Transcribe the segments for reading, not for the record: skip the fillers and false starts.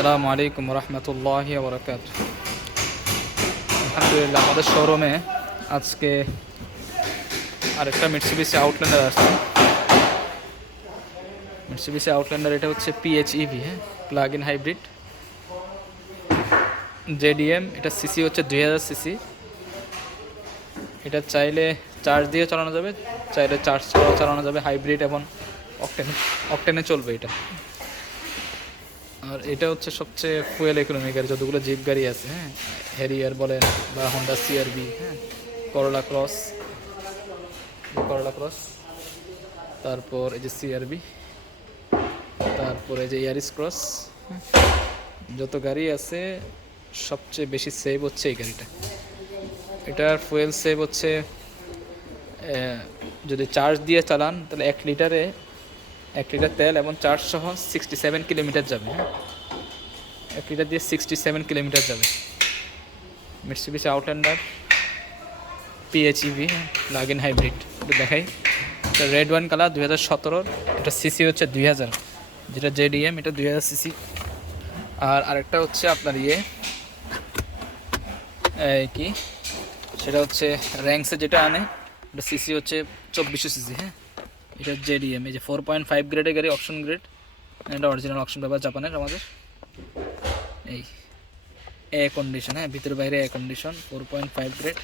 আসসালামু আলাইকুম রহমতুল্লাহি ওয়া বারাকাতুহু। আলহামদুলিল্লাহ, আমাদের শোরুমে আজকে আরেকটা মিটসুবিশি আউটল্যান্ডার আসছে। মিটসুবিশি আউটল্যান্ডার, এটা হচ্ছে PHEV, হ্যাঁ, প্লাগ ইন হাইব্রিড JDM। এটা সিসি হচ্ছে 2000 সিসি। এটা চাইলে চার্জ দিয়ে চালানো যাবে, চাইলে চার্জ ছাড়াও চালানো যাবে। হাইব্রিড এবং অকটেনে চলবে এটা। আর এটা হচ্ছে সবচেয়ে ফুয়েল ইকোনমি গাড়ি যতগুলো জিপ গাড়ি আছে, হ্যাঁ, হ্যারিয়ার বলেন বা হন্ডা CR-V, হ্যাঁ, করলা ক্রস, তারপর এই যে CR-V, তারপরে যে ইয়ারিস ক্রস, যত গাড়ি আছে সবচেয়ে বেশি সেভ হচ্ছে এই গাড়িটা। এটার ফুয়েল সেভ হচ্ছে, যদি চার্জ দিয়ে চালান তাহলে 1 লিটার তেল এবং চার্জ সহ 67 কিলোমিটার যাবে, হ্যাঁ, 1 লিটার দিয়ে 67 কিলোমিটার যাবে। Mitsubishi Outlander PHEV plug in hybrid, এটা দেখাই। এটা রেড ওয়াইন কালার, 2017। এটা সিসি হচ্ছে 2000, যেটা JDM, এটা 2000 সিসি। আর আরেকটা হচ্ছে আপনার কি সেটা হচ্ছে র্যাঙ্কসে যেটা আনে, এটা সিসি হচ্ছে 2400 সিসি, হ্যাঁ, এটা JDM। এই যে 4.5 গ্রেডের গাড়ি, অপশন গ্রেড, এটা অরিজিনাল অপশন ব্যবহার জাপানের আমাদের। এই কন্ডিশন, হ্যাঁ, ভিতরে বাইরে কন্ডিশন, 4.5 গ্রেড।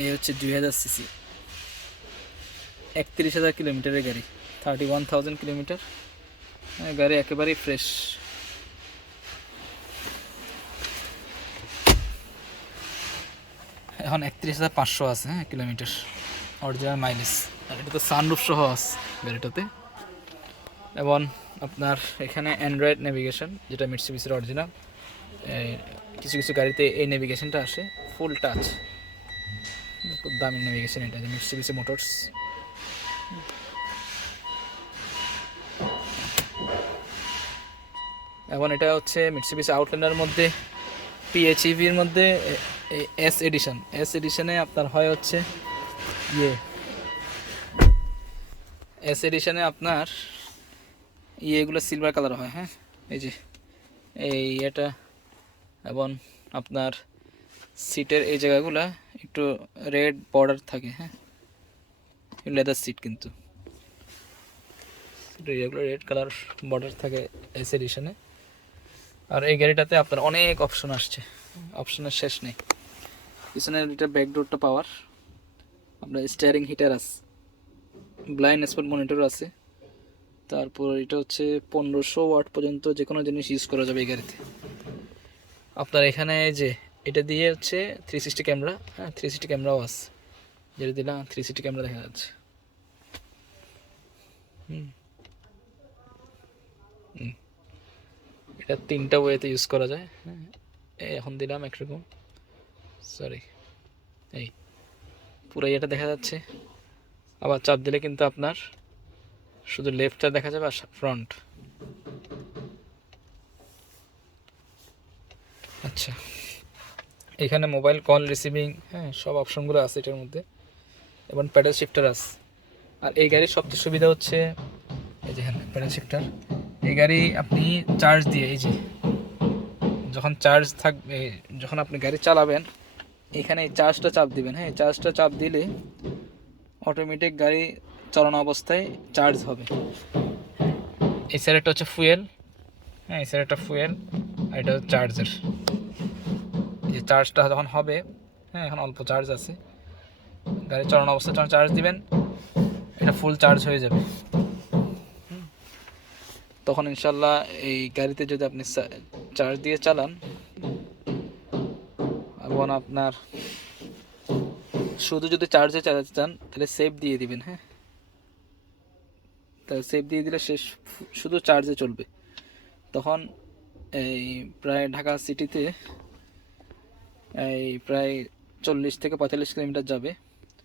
এই হচ্ছে 2000 সিসি, 31,000 কিলোমিটারের গাড়ি, 31,000 কিলোমিটার। গাড়ি একেবারেই ফ্রেশ। এখন 31,500 আছে, হ্যাঁ, কিলোমিটার অরিজিনাল মাইলেজ। আর এটা তো সানরুফ সহ আছে গাড়িটাতে। এবং আপনার এখানে অ্যান্ড্রয়েড নেভিগেশন, যেটা মিটসুবিশির অরিজিনাল। কিছু কিছু গাড়িতে এই নেভিগেশনটা আসে, ফুল টাচ, খুব দামি নেভিগেশন এটা, যে মিটসুবিশি মোটরস। এবং এটা হচ্ছে মিটসুবিশি আউটল্যান্ডারের মধ্যে, PHEVর মধ্যে এস এডিশনে আপনার হয় হচ্ছে এস এডিশনে আপনার এগুলো সিলভার কালার হয়, হ্যাঁ, এই যে এটা। এবং আপনার সিটের এই জায়গাগুলো একটু রেড বর্ডার থাকে, হ্যাঁ, লেদার সিট, কিন্তু এগুলো রেড কালার বর্ডার থাকে এস এডিশনে। আর এই গাড়িটাতে আপনার অনেক অপশন আসছে, অপশনের শেষ নেই। পিছনের এটা ব্যাকডোরটা পাওয়ার, আপনার স্টিয়ারিং হিটার আছে, ব্লাইন্ড স্পট মনিটর আছে। তারপর এটা হচ্ছে 1500 ওয়াট পর্যন্ত যে কোনো জিনিস ইউজ করা যাবে এই গাড়িতে। আপনার এখানে যে এটা দিয়ে হচ্ছে 360 ক্যামেরা, হ্যাঁ, 360 ক্যামেরাও আছে, যেটা দিলাম 360 ক্যামেরা দেখা যাচ্ছে। এটা 3টা ওয়েতে ইউজ করা যায়, হ্যাঁ। এখন দিলাম একরকম, সরি, এই পুরো এটা দেখা যাচ্ছে। আবার চাপ দিলে কিন্তু আপনার শুধু লেফটটা দেখা যাবে আর ফ্রন্ট। আচ্ছা, এখানে মোবাইল কল রিসিভিং, হ্যাঁ, সব অপশনগুলো আছে এটার মধ্যে। এবং প্যাডেল শিফটার আছে। আর এই গাড়ির সবচেয়ে সুবিধা হচ্ছে এই যে হ্যাঁ প্যাডেল শিফটার। এই গাড়ি আপনি চার্জ দিয়ে, এই যে যখন চার্জ থাকবে, যখন আপনি গাড়ি চালাবেন, এখানে এই চার্জটা চাপ দিবেন, হ্যাঁ, চার্জটা চাপ দিলে অটোমেটিক গাড়ি চালানো অবস্থায় চার্জ হবে। এই সাইডটা হচ্ছে ফুয়েল, হ্যাঁ, এই সাইডটা ফুয়েল, আর এটা হচ্ছে চার্জার। এই যে চার্জটা যখন হবে, হ্যাঁ, এখন অল্প চার্জ আছে, গাড়ি চালানো অবস্থায় যখন চার্জ দিবেন, এটা ফুল চার্জ হয়ে যাবে। তখন ইনশাল্লাহ এই গাড়িতে যদি আপনি চার্জ দিয়ে চালান, এবং আপনার শুধু যদি চার্জে চালাতে চান তাহলে সেভ দিয়ে দিবেন, হ্যাঁ, তাহলে সেভ দিয়ে দিলে সে শুধু চার্জে চলবে। তখন এই প্রায় ঢাকা সিটিতে এই প্রায় 40 থেকে 45 কিলোমিটার যাবে।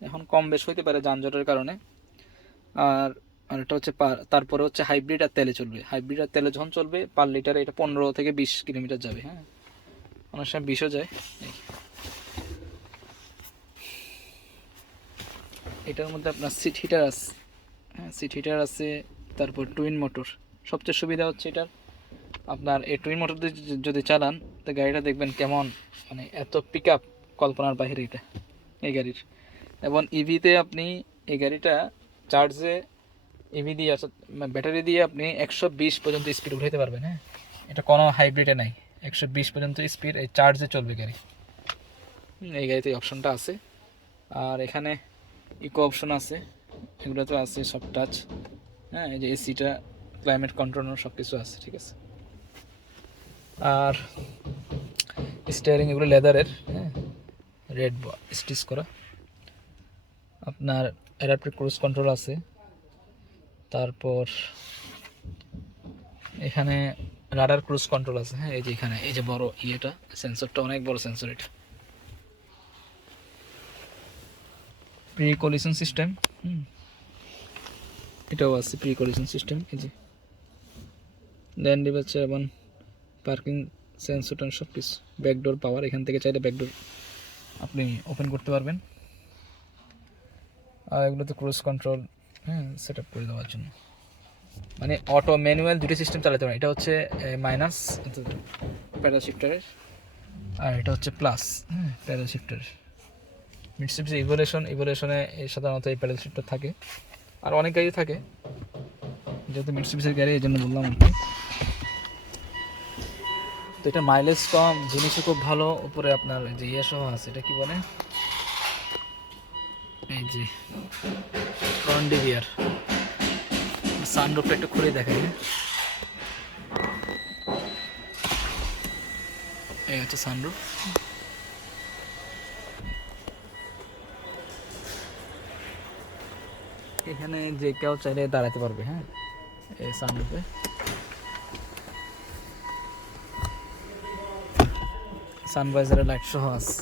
এখন কম বেশ হইতে পারে যানজটের কারণে। আর এটা হচ্ছে তারপরে হচ্ছে হাইব্রিড আর তেলে চলবে। হাইব্রিড আর তেলে যখন চলবে পার লিটারে এটা 15 থেকে 20 কিলোমিটার যাবে, হ্যাঁ, অনেক সময় 20ও যায়। এটার মধ্যে আপনার সিট হিটার আছে, হ্যাঁ, সিট হিটার আছে। তারপর টুইন মোটর, সবচেয়ে সুবিধা হচ্ছে এটার আপনার এই টুইন মোটর দিয়ে যদি চালান তো গাড়িটা দেখবেন কেমন, মানে এত পিক আপ কল্পনার বাইরে এটা এই গাড়ির। এবং ইভিতে আপনি এই গাড়িটা চার্জে ইভি দিয়ে ব্যাটারি দিয়ে আপনি 120 পর্যন্ত স্পিড উঠাইতে পারবেন। হ্যাঁ, এটা কোনো হাইব্রিডে নাই, 120 পর্যন্ত স্পিড এই চার্জে চলবে গাড়ি। এই গাড়িতে অপশনটা আছে। আর এখানে ইকো অপশন আছে, এগুলো তো আছে সব টাচ। হ্যাঁ, এই যে এসিটা, ক্লাইমেট কন্ট্রোল সব কিছু আছে, ঠিক আছে। আর স্টিয়ারিং এগুলো লেদারের, হ্যাঁ, রেড স্টিচ করা। আপনার অ্যাডাপ্টিভ ক্রুজ কন্ট্রোল আছে। তারপর এখানে রাডার ক্রুজ কন্ট্রোল আছে। হ্যাঁ, এই যে এখানে এই যে বড় ইয়েটা, সেন্সরটা অনেক বড় সেন্সর এটা। প্রি কলিশন সিস্টেম, এটাও আছে প্রি কলিশন সিস্টেম। এই যে ল্যান্ড ডিভাচ্ছে এবং পার্কিং সেন্সর সব কিছু। ব্যাকডোর পাওয়ার, এখান থেকে চাইলে ব্যাকডোর আপনি ওপেন করতে পারবেন। আর এগুলোতে ক্রুজ কন্ট্রোল, হ্যাঁ, সেট আপ করে দেওয়ার জন্য, মানে অটো ম্যানুয়াল দুটি সিস্টেম চালাতে পারেন। এটা হচ্ছে মাইনাস প্যাডাল শিফটারের, আর এটা হচ্ছে প্লাস, হ্যাঁ, প্যাডাল শিফটার। মিটসুবিশি ইভোলিউশনে সাধারণত এই প্যাডাল শিফটার থাকে, আর অনেক গাড়ি থাকে, যেহেতু মিটসুবিশির গাড়ি এই জন্য বললাম আর কি। তো এটা মাইলেজ কম, জিনিসও খুব ভালো, উপরে আপনার যে ইয়ে সহ আছে, এটা কি বলে, এই যে ফ্রন্ট ডিভিআর। সানরুফটা একটু খুলে দেখাই। এই হচ্ছে সানরুফ। এখানে যে কেউ চাইলে দাঁড়াতে পারবে। হ্যাঁ, এই সানরুফে সানভাইজারের লাইট সহ আছে।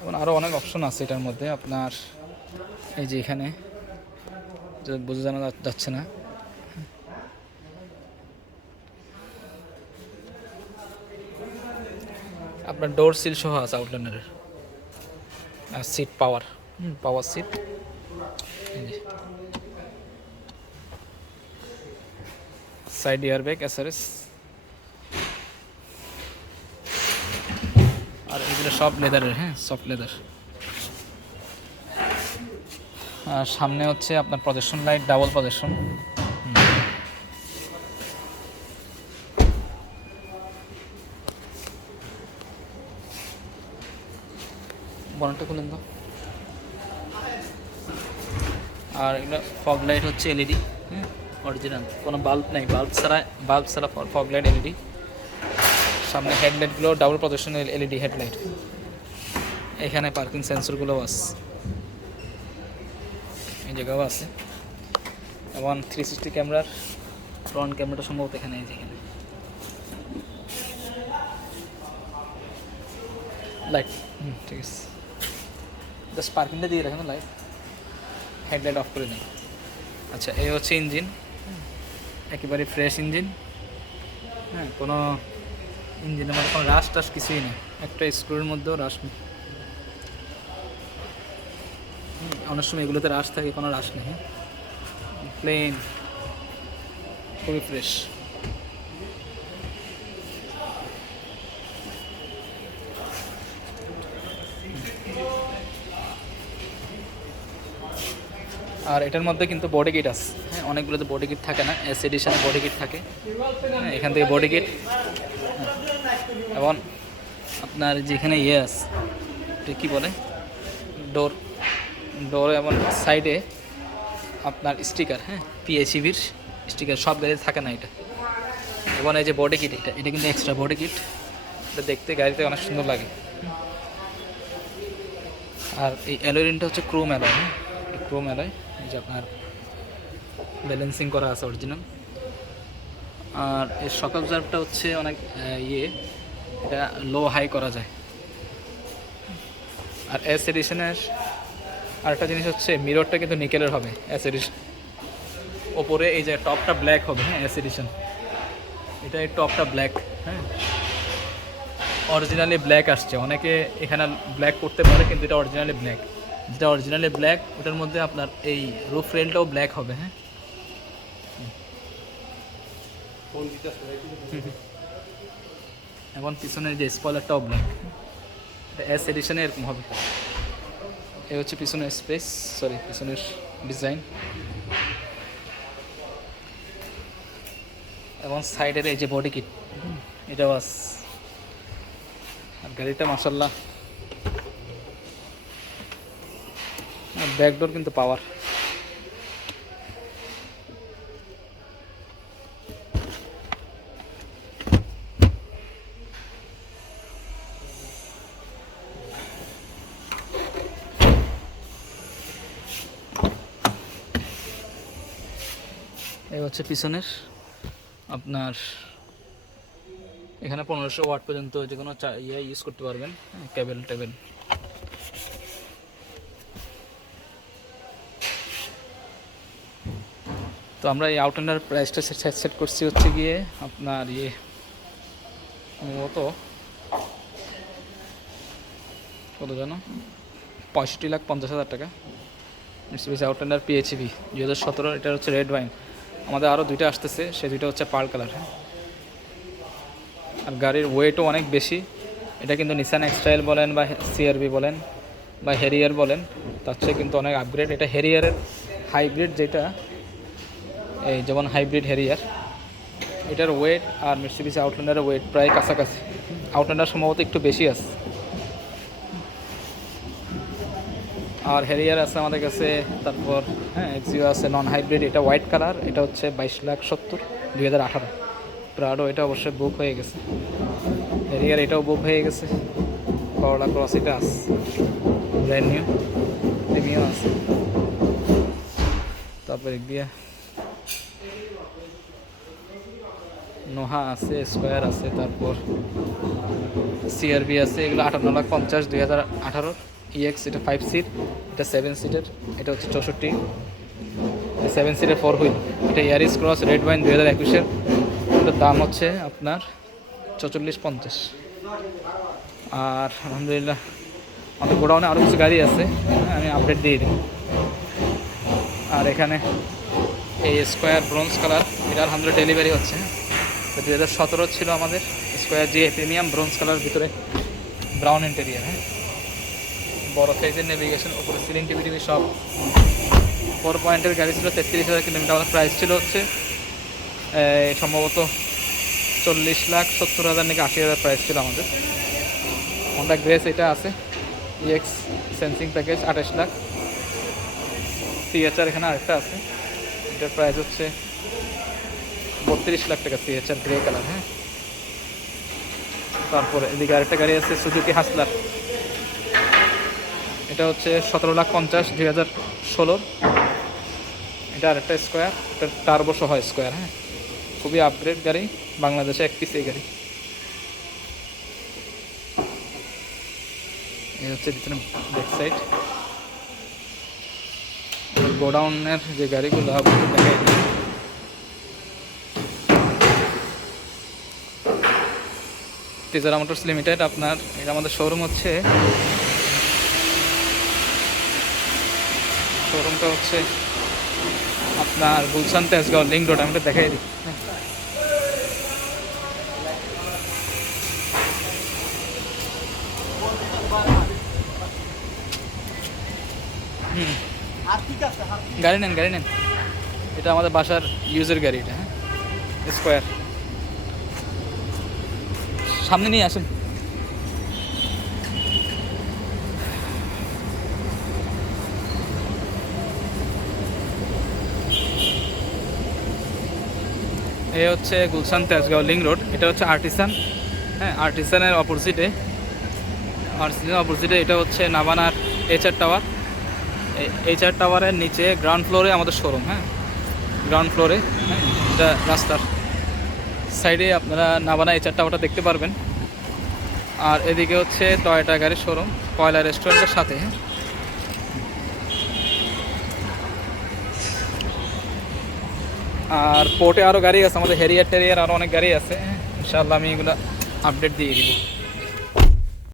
এবং আরও অনেক অপশন আছে এটার মধ্যে। আপনার এই যে এখানে বোঝা জানা যাচ্ছে না, আপনার ডোর সিল সহ আছে আউটল্যান্ডারের। আর seat power, power seat. Side airbag, SRS. আর এগুলো সব লেদারের, হ্যাঁ, সফট লেদার। আর সামনে হচ্ছে আপনার প্রজেকশন লাইট, ডাবল প্রজেকশন। বনেটটা খুলেন তো। আর এগুলো ফগ লাইট হচ্ছে এলইডি, হ্যাঁ, অরিজিনাল, কোনো বাল্ব নাই, বাল্ব ছাড়া ফগ লাইট এলইডি। সামনে হেডলাইটগুলো ডাবল প্রজেকশন এলইডি হেডলাইট। এখানে পার্কিং সেন্সরগুলোও আছে, এই জায়গাও আছে। এবং 360 ক্যামেরার ফ্রন্ট ক্যামেরাটা সম্ভবত এখানে, এই যেখানে লাইট, ঠিক আছে। জাস্ট পার্কিংটা দিয়ে রাখেন, লাইট, হেডলাইট অফ করে দিন। আচ্ছা, এই হচ্ছে ইঞ্জিন, একেবারে ফ্রেশ ইঞ্জিন। হ্যাঁ, কোনো ইঞ্জিনের মধ্যে কোনো রাশ টাশ কিছুই নেই, একটা স্ক্রুর মধ্যেও রাশ নেই। অনেক সময় এগুলোতে রাশ থাকে, কোনো রাশ নেই, প্লেন, খুবই ফ্রেশ। আর এটার মধ্যে কিন্তু বডি কিট আছে। হ্যাঁ, অনেকগুলোতে বডি কিট থাকে না, এস এডিশনে বডি কিট থাকে। হ্যাঁ, এখান থেকে বডি কিট। এবং আপনার যেখানে ইয়ে আছে, এটা কী বলে, ডোর এবং সাইডে আপনার স্টিকার, হ্যাঁ, পিএইচইভির স্টিকার, সব গাড়িতে থাকে না এটা। এবং এই যে বডি কিট, এটা কিন্তু এক্সট্রা বডি কিট, এটা দেখতে গাড়িতে অনেক সুন্দর লাগে। আর এই অ্যালয় হচ্ছে ক্রোম অ্যালয়, ক্রোম অ্যালয়। এই যে আপনার ব্যালেন্সিং করা আছে অরিজিনাল। আর এর শক অবজার্ভটা হচ্ছে অনেক এটা লো হাই করা যায়। আর এস এডিশনের আরেকটা জিনিস হচ্ছে মিররটা কিন্তু নিকেলের হবে এস এডিশন। ওপরে এই যে টপটা ব্ল্যাক হবে, হ্যাঁ, এস এডিশন, এটা এই টপটা ব্ল্যাক। হ্যাঁ, অরিজিনালি ব্ল্যাক আসছে, অনেকে এখানে ব্ল্যাক করতে পারে কিন্তু এটা অরিজিনালি ব্ল্যাক। যেটা অরিজিনালি ব্ল্যাক ওটার মধ্যে আপনার এই রুফ রেলটাও ব্ল্যাক হবে। হ্যাঁ, এবং পিছনের যে স্পয়লারটাও ব্ল্যাক, এস এডিশনে এরকম হবে। এই হচ্ছে পিছনের স্পেস, সরি পিছনের ডিজাইন, এবং সাইডের এই যে বডি কিট এটা বাস। আর গাড়িটা মাশাআল্লাহ ব্যাকডোর কিন্তু পাওয়ার। এই হচ্ছে পিছনের আপনার, এখানে 1500 ওয়াট পর্যন্ত যে কোনো ইয়ে ইউজ করতে পারবেন, কেবল টেবিল। তো আমরা এই আউটল্যান্ডার প্রাইসটা সেট করছি হচ্ছে গিয়ে আপনার ইয়ে কত জানো, 65,50,000 টাকা। মিটসুবিশি আউটল্যান্ডার PHEV 2017, এটা হচ্ছে রেড ওয়াইন। আমাদের আরও দুইটা আসতেছে, সেই দুইটা হচ্ছে পার্ল কালার। হ্যাঁ, আর গাড়ির ওয়েটও অনেক বেশি। এটা কিন্তু নিসান এক্সটাইল বলেন বা CRV বলেন বা হেরিয়ার বলেন, তার চেয়ে কিন্তু অনেক আপগ্রেড। এটা হেরিয়ারের হাইব্রিড, যেটা এই যেমন হাইব্রিড হেরিয়ার, এটার ওয়েট আর মিটসুবিশি আউটল্যান্ডারের ওয়েট প্রায় কাছাকাছি। আউটল্যান্ডার সম্ভবত একটু বেশি আছে। আর হেরিয়ার আছে আমাদের কাছে, তারপর হ্যাঁ এক্সিও আছে নন হাইব্রিড, এটা হোয়াইট কালার, এটা হচ্ছে 22,70,000 2018। প্রাডো এটা অবশ্যই বুক হয়ে গেছে, হেরিয়ার এটাও বুক হয়ে গেছে। করলা ক্রস এটা আছে ব্র্যান্ড নিউ, প্রিমিয়াম আছে। তারপর দিয়ে নোহা আছে, স্কোয়ার আছে, তারপর CRV আছে। এগুলো 58,50,000 2018। EX এটা 5 সিট, এটা 7 সিটের, এটা হচ্ছে 64, 7 সিটের 4 হুইল। এটা ইয়ারিস ক্রস রেড ওয়াইন 2021-এর, এটার দাম হচ্ছে আপনার 44,50। আর আলহামদুলিল্লাহ আমাদের গোডাউনে আরও কিছু গাড়ি আছে, আমি আপডেট দিয়ে দিই। আর এখানে এই স্কোয়ার ব্রোঞ্জ কালার, এটা আলহামদুলিল্লাহ ডেলিভারি হচ্ছে। 2017 ছিল আমাদের square GA premium bronze colour, ভিতরে ব্রাউন ইন্টেরিয়ার। হ্যাঁ, বড় সাইজের নেভিগেশন, উপরে সিলিং টিভি সব। 4 পয়েন্টের গাড়ি ছিল, 33,000 কিলোমিটার। আমাদের প্রাইস ছিল হচ্ছে সম্ভবত 40,70,000 নাকি 80,000 প্রাইস ছিল আমাদের। হন্ডা গ্রেস এটা আছে, EX sensing package 28 lakh. CHR এখানে আরেকটা আছে, এটার প্রাইস হচ্ছে 32 লাখ টাকা, CHR গ্রে কালার। হ্যাঁ, তারপরে এদিকে আরেকটা গাড়ি আছে সুজুকি হাসলার, এটা হচ্ছে 17,50,000 2016। এটা আরেকটা স্কোয়ার, এটা টার্বো সহ স্কোয়ার। হ্যাঁ, খুবই আপগ্রেড গাড়ি, বাংলাদেশে এক পিস এই গাড়ি। এই হচ্ছে পিছনে ব্যাক সাইড। গোডাউনের যে গাড়িগুলো দেখাই দিই। তিজারা মোটরস লিমিটেড, আপনার এটা আমাদের শোরুম হচ্ছে, শোরুমটা হচ্ছে আপনার গুলশান তেজগাঁও লিঙ্ক রোড। আমি দেখাই দিই। গাড়ি নেন, এটা আমাদের বাসার ইউজের গাড়ি। এটা হ্যাঁ, স্কোয়ার। সামনে নিয়ে আসুন। এ হচ্ছে গুলশান তেজগাঁও লিঙ্ক রোড, এটা হচ্ছে আর্টিসান। হ্যাঁ, আর্টিসানের অপোজিটে এটা হচ্ছে নাবানার HR টাওয়ার। HR টাওয়ারের নিচে গ্রাউন্ড ফ্লোরে আমাদের শোরুম। হ্যাঁ, গ্রাউন্ড ফ্লোরে। হ্যাঁ, এটা রাস্তার সাইডে আপনারা নাবানা HR টাওয়ারটা দেখতে পারবেন। আর এদিকে হচ্ছে টয়োটা গাড়ির শোরুম, কয়লা রেস্টুরেন্টের সাথে। হ্যাঁ, আর পোর্টে আরও গাড়ি আছে আমাদের, হেরিয়ার টেরিয়ার আরও অনেক গাড়ি আছে। ইনশাআল্লাহ আমি এগুলো আপডেট দিয়ে দিব।